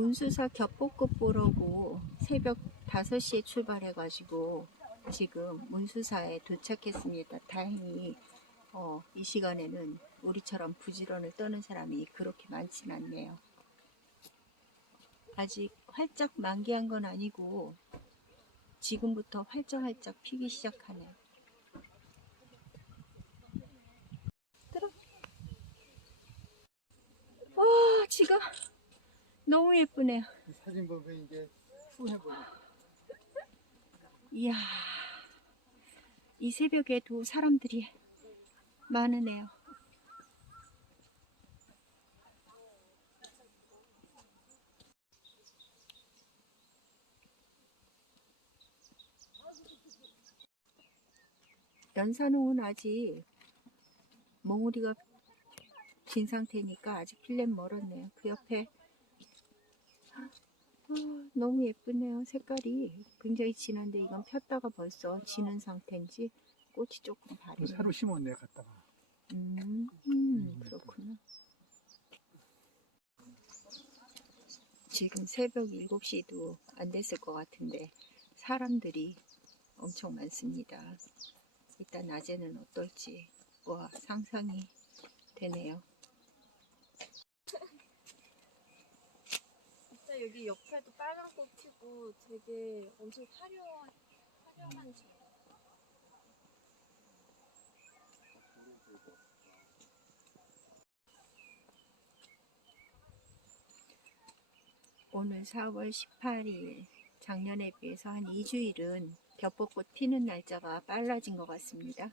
문수사 겹벚꽃 보러고 새벽 5시에 출발해가지고 지금 문수사에 도착했습니다. 다행히 어, 이 시간에는 우리처럼 부지런을 떠는 사람이 그렇게 많진 않네요. 아직 활짝 만개한 건 아니고 지금부터 활짝활짝 피기 시작하네요. 들어. 와 지금 너무 예쁘네요. 이 사진 보면 이제 후회보여. 이야, 이 새벽에도 사람들이 많으네요. 연산홍은 아직 몽우리가 진 상태니까 아직 필름 멀었네요. 그 옆에 아, 너무 예쁘네요. 색깔이 굉장히 진한데 이건 폈다가 벌써 지는 상태인지 꽃이 조금 또 바래요. 새로 심었네 갖다가. 음, 음, 그렇구나. 지금 새벽 7시도 안 됐을 것 같은데 사람들이 엄청 많습니다. 일단 낮에는 어떨지 와 상상이 되네요. 여기 옆에도 빨간 꽃 피고 되게 엄청 화려한 화려한 집. 오늘 4월 18일 작년에 비해서 한 2주일은 겹벚꽃 피는 날짜가 빨라진 것 같습니다.